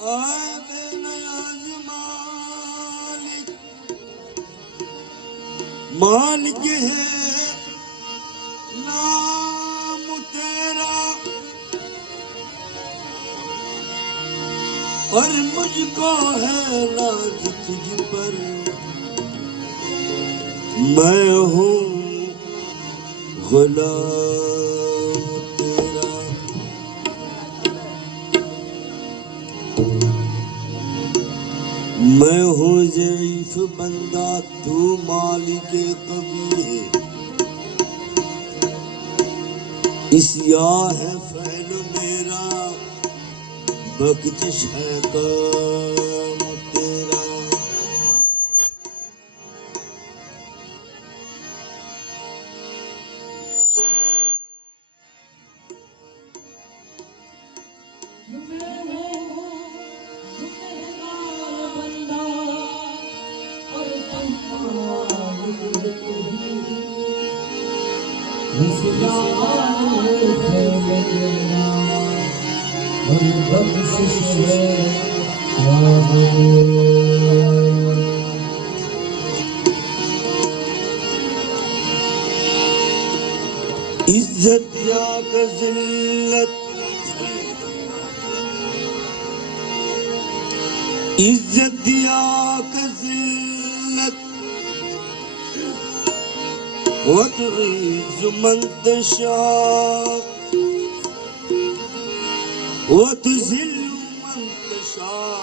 आए बेनियाज मालिक, मालिक है नाम तेरा, और मुझको है नाज तुझ पर, मैं हूँ गुलाम तेरा। मैं हूँ ज़ईफ बंदा, तू मालिक कबीर है, इस या है फैल मेरा, बख्शिश है काम तेरा। इज्जत या ज़िल्लत, इज्जत या ज़िल्लत, वतुइज़्ज़ मन तशाअ वतुज़िल्लु मन तशाअ,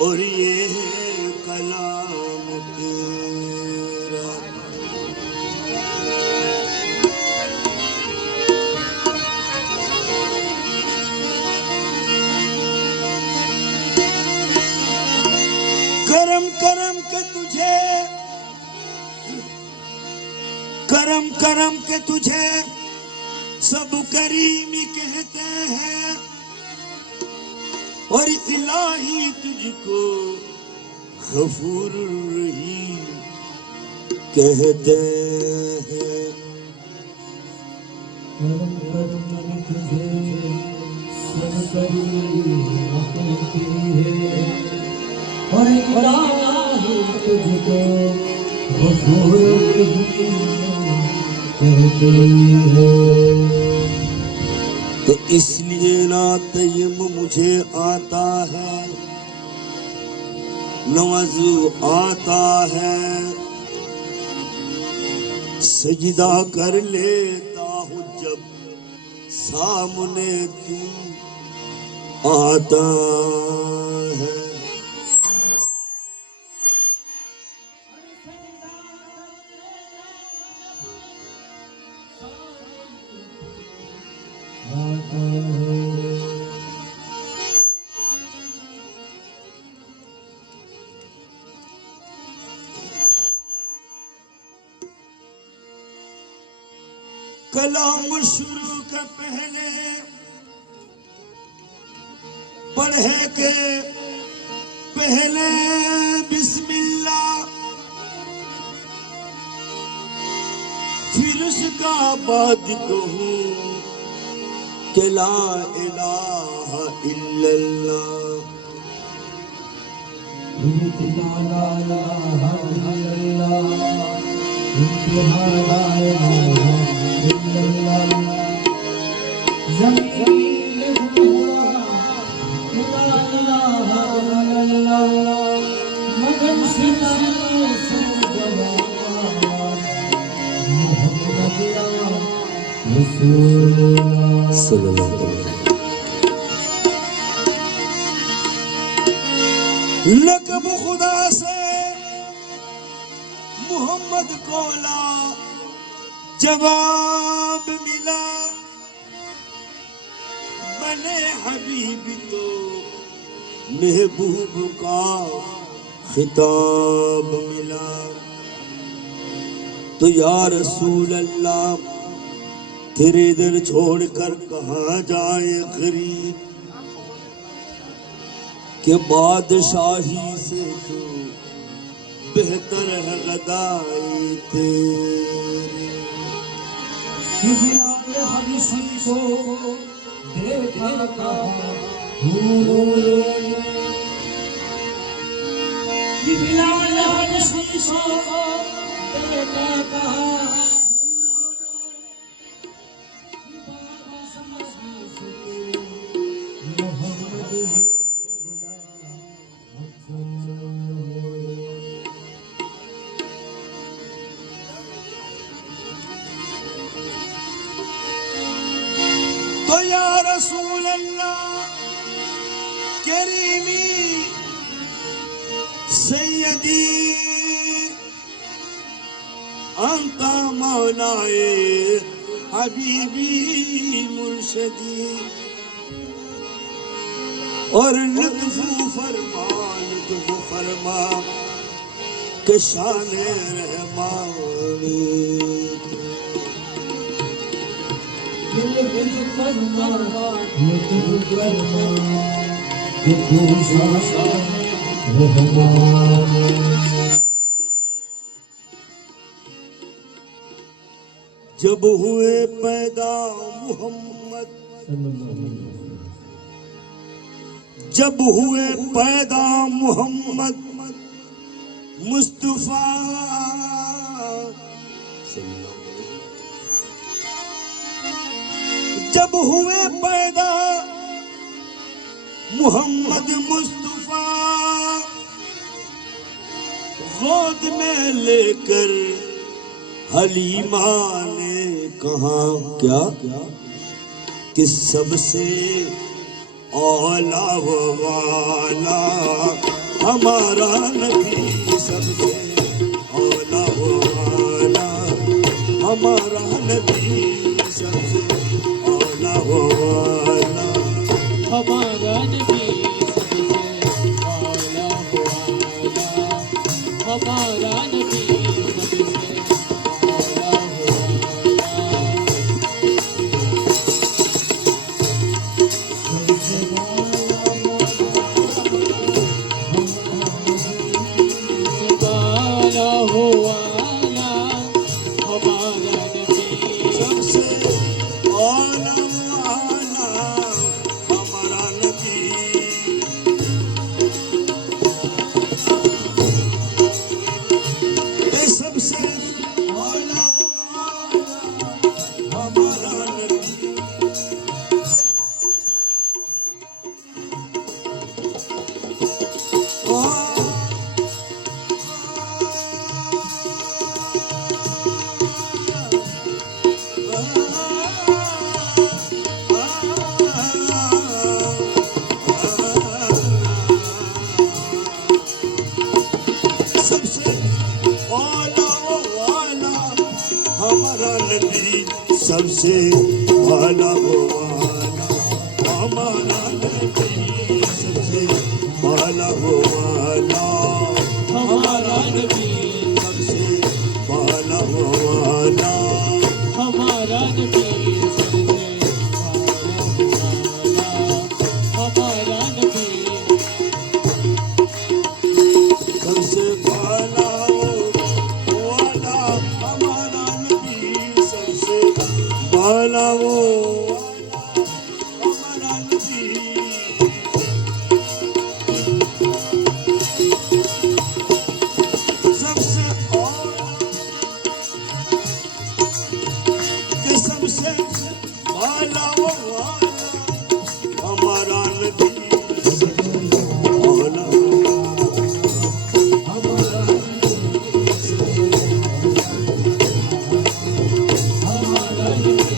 और ये है कलाम तेरा। करम करम के तुझे, करम करम के तुझे सब करीमी कहते हैं, और इलाही तुझको गफूर रहीम कहते हैं। करम करम के तुझे सब करीमी कहते हैं, और इलाही तुझको गफूर रहीम कहते हैं। तो इसलिए ना तयम मुझे आता है, नवाज़ु आता है, सजदा कर लेता हूँ जब सामने तू आता है। कलाम शुरू के पहले पढ़े के पहले बिस्मिल्लाह, फिर उसका बाद कहूँ कि ला इलाहा इल्लल्लाह। लक़ब खुदा से मोहम्मद को ला जवाब मिला, बने हबीब तो महबूब का खिताब मिला। तो या रसूल अल्लाह तेरे दर छोड़कर कहाँ जाए गरीब, के बादशाही से तो बेहतर है गदाई तेरी। कि बिलाल हबशी को देखा तो या रसूल अल्लाह करीमी सैयदी अंता मौलाए हबीबी मुर्शदी और लुत्फ फरमा के शान रहमानी जब हुए पैदा मोहम्मद, जब हुए पैदा मोहम्मद मुस्तफा, जब हुए पैदा मोहम्मद मुस्तफा, गोद में लेकर हलीमा ने कहा क्या कि सबसे औला वाला हमारा नबी, सबसे औला वाला हमारा नबी, सबसे औला वाला हमारा नबी, सबसे औला वाला हमारा नबी, सबसे औला वाला हमारा नबी, सबसे औला वाला हमारा नबी, ये सबसे औला वाला हमारा नबी। सबसे औला वाला हमारा नबी, सबसे औला वाला हमारा नबी, सबसे औला वाला हमारा नबी, सबसे औला वाला हमारा नबी, सबसे औला वाला हमारा नबी, सबसे औला वाला हमारा नबी, सबसे औला वाला हमारा नबी, सबसे औला के सबसे औला वाला हमारा नबी, सबसे औला हमारा हमारा नबी,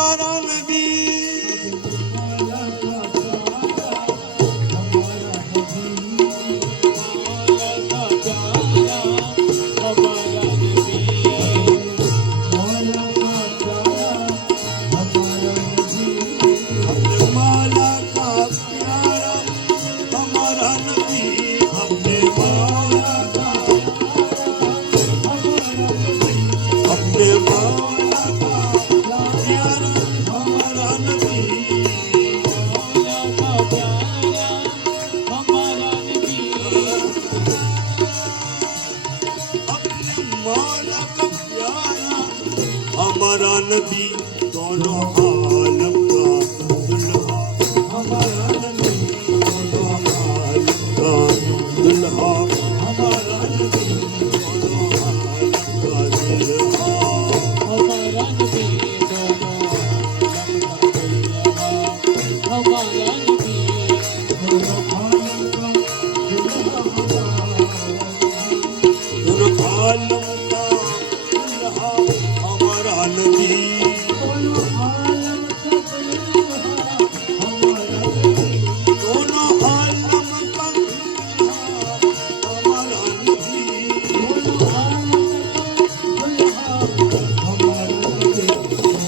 हमारा नबी मौला का प्यारा हमारा नबी अपने मौला का अपने मौला का प्यारा हमारा नबी मौला का प्यारा हमारा नबी अपने मौला का प्यारा हमारा नबी दोनों आलम का दुल्हा हमारा नबी दोनों आलम का दुल्हा हमारा नबी दोनों आलम का दुल्हा हमारा नबी दोनों आलम का दुल्हा हमारा नबी दोनों आलम का दुल्हा दोनों आलम का दुल्हा हमारा नबी दोनों आलम का दुल्हा हमारा नबी आलम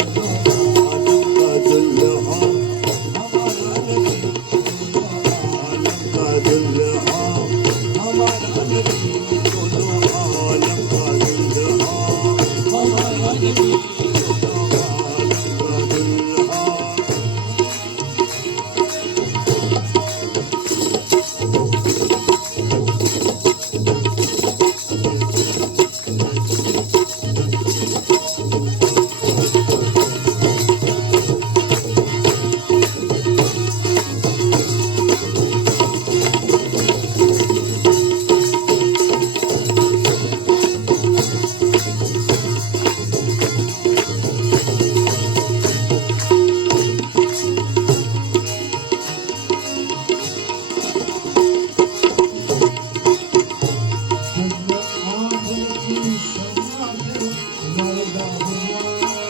का दुल्हा हमारा नबी आलम का दुल्हा हमारा नबी दोनों आलम का दुल्हा हमारा नबी दोनों आलम का दुल्हा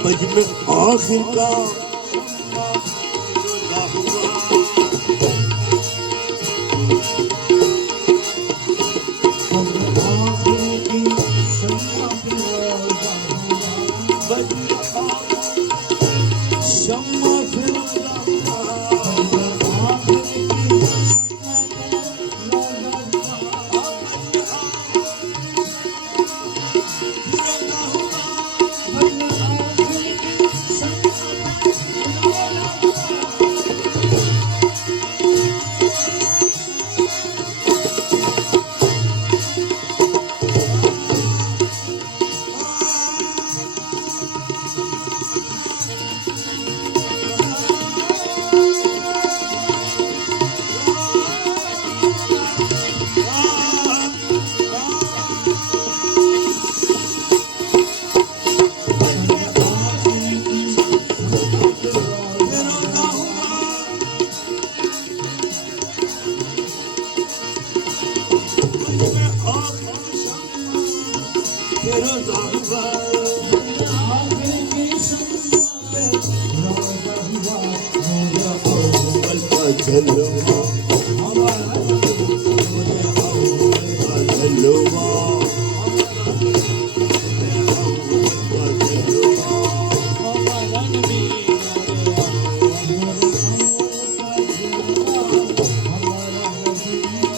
मजमे आखिर का शम्मा फिरोजा हमारा नबी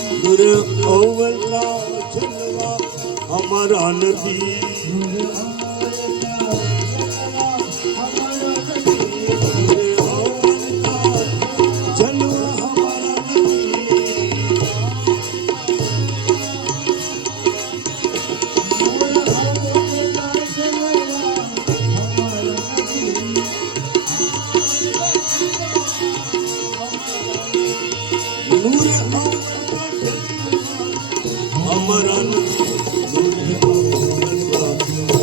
अव्वल का जलवा हमारा नबी जलवा हमारा नूर हमारा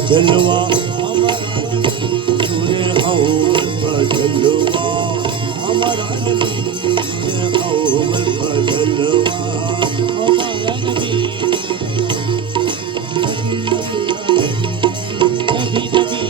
जलवा नूर अव्वल का जलवा हमारा नूर अव्वल का जलवा हमारा नबी नबी नबी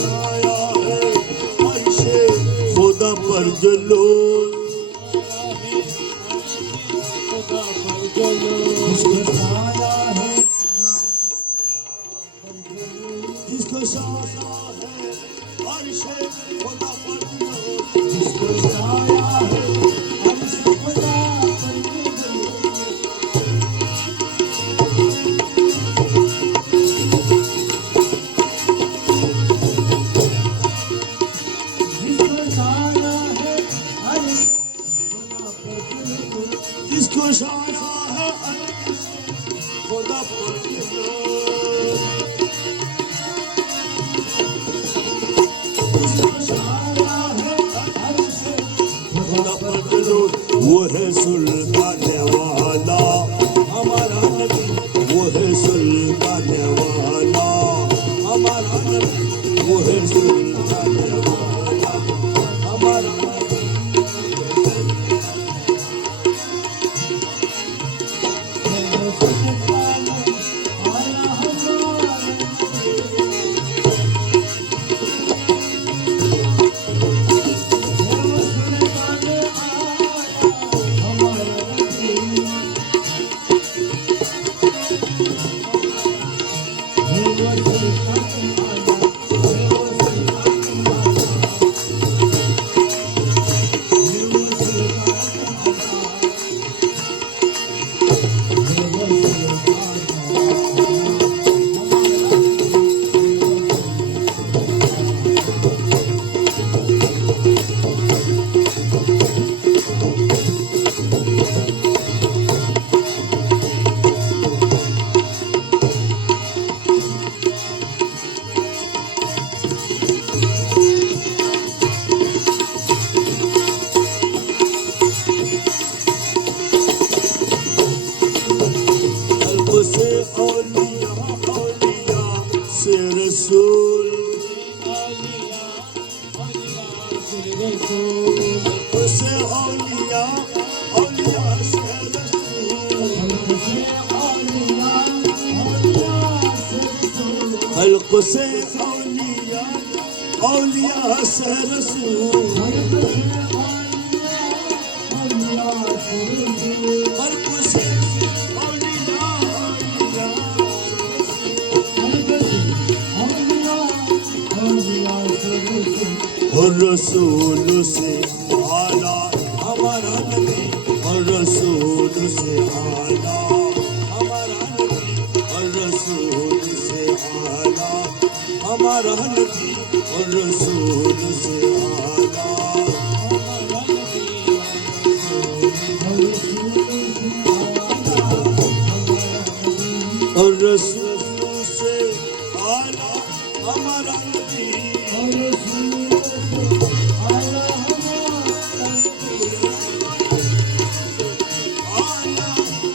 छाया है अर्शे खुदा पर जलूल खुदा पर जलो जिसको छाया है जिसको छाया है अर्शे खुदा पर जलूल जिसको छाया है अर्शे खुदा पर जलूल जिसको छाया है खुदा पर जलूल जिसको छाया है खुदा पर जलूल वो है सुल्तान वाला हमारा नबी वो है सुल्तान वाला हमारा नबी वो है सुल्तान वाला हमारा नबी से औलिया औलिया से रसूल आलिया आलिया से रसूल से औलिया औलिया से रसूल हल्क से औलिया औलिया से रसूल हल्क से औलिया औलिया और रसूल से आला हमारा नबी और रसूल से आला हमारा नबी और रसूल से आला हमारा नबी और रसूल से आला और रसूल से आला हमारा नबी आला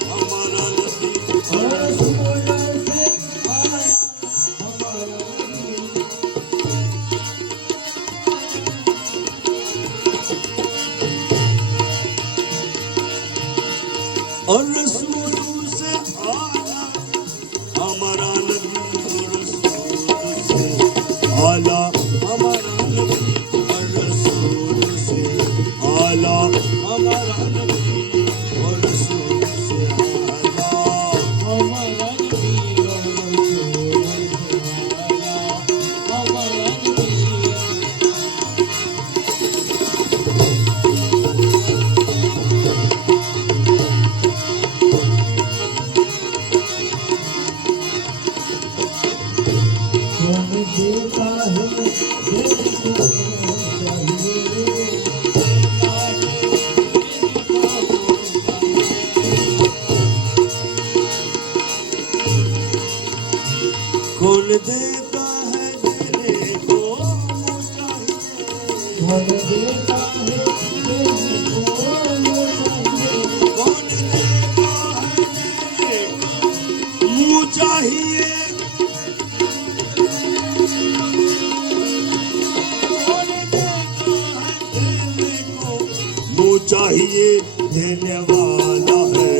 हमारा नबी और रसूल से आला हमारा नबी और रसूल से आला हमारा नबी और रसूल से आला हमारा नबी और रसूल से आला हमारा नबी और रसूल से आला हमारा नबी देता कौन देता है देने को चाहिए कौन देता है देने को चाहिए कौन देता है देने को मुँह चाहिए कौन देता है देने को मुँह चाहिए देने वाला है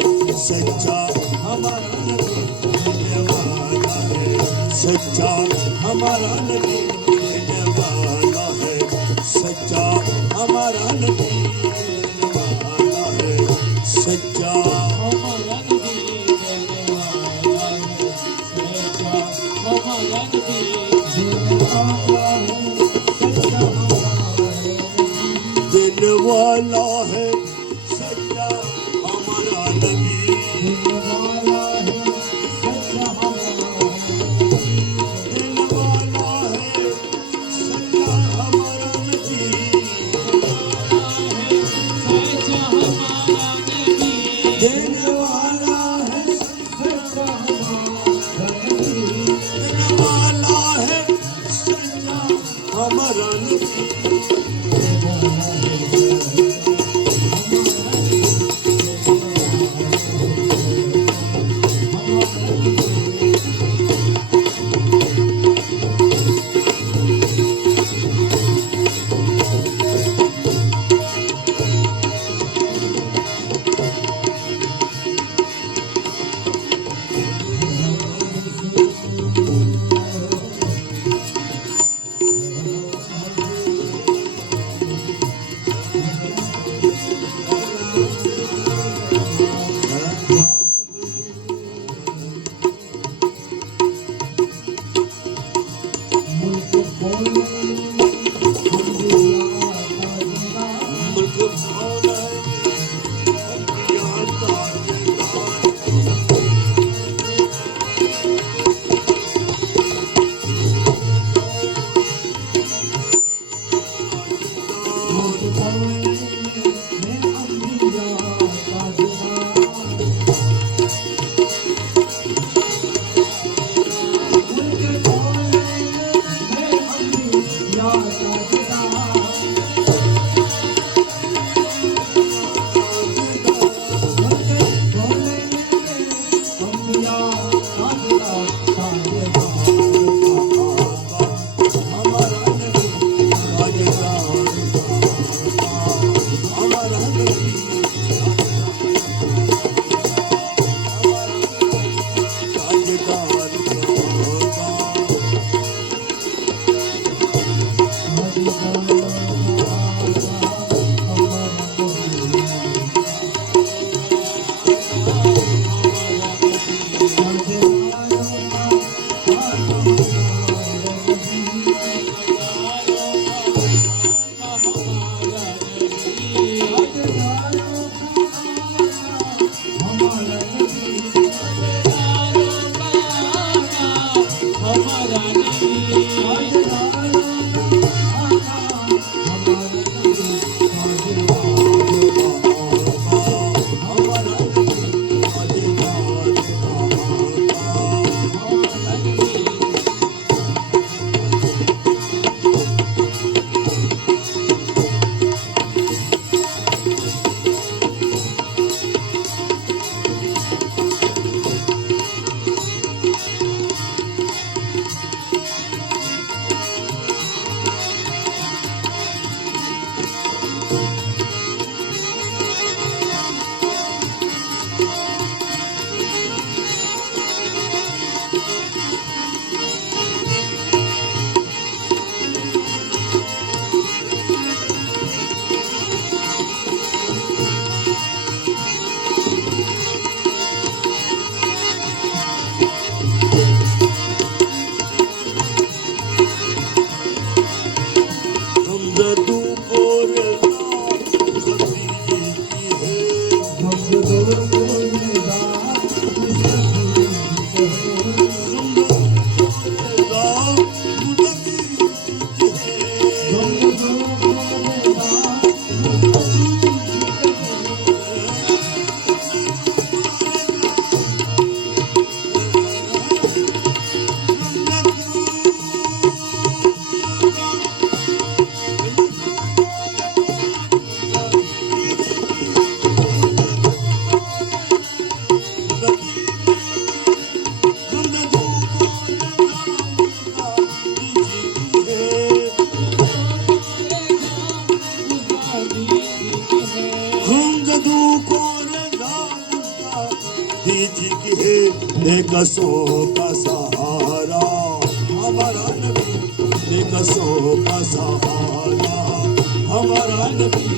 सच्चा हमारा नबी देने वाला है सच्चा हमारा नबी देने दिन वाला है सच्चा हमारा नबी दिन वाला है सच्चा हमारा नबी दिन वाला है सच्चा हमारा नबी निकसों का सहारा हमारा नबी, निकसों का सहारा हमारा नबी,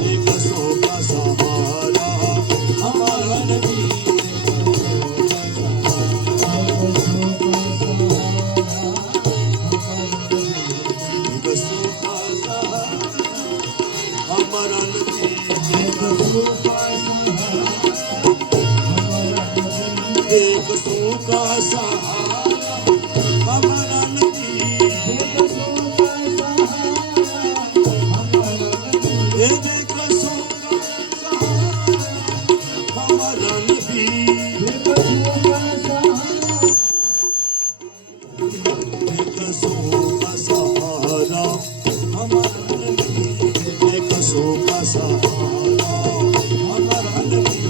निकसों का सहारा हमारा नबी। बेकसों का सहारा हमारा नबी, ये बेकसों का सहारा हमारा नबी, बेकसों का सहारा हमारा नबी, बेकसों का सहारा हमारा नबी, बेकसों का सहारा हमारा नबी,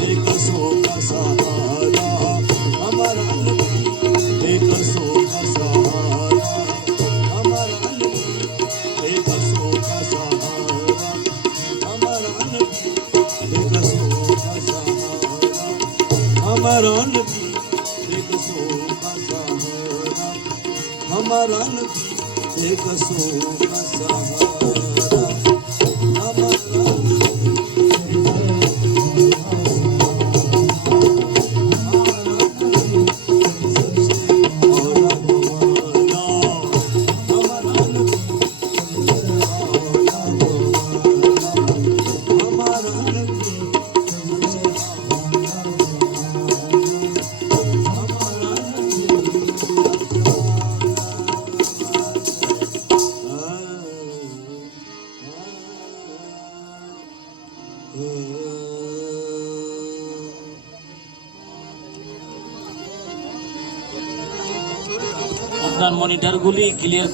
बेकसों का सहारा हमारा नबी, बेकसों का सहारा हमारा नबी, बेकसों का सहारा हमारा नबी, बेकसों का सहारा हमारा नबी, बेकसों का सहारा हमारा আপনার মনিটরগুলি ক্লিয়ার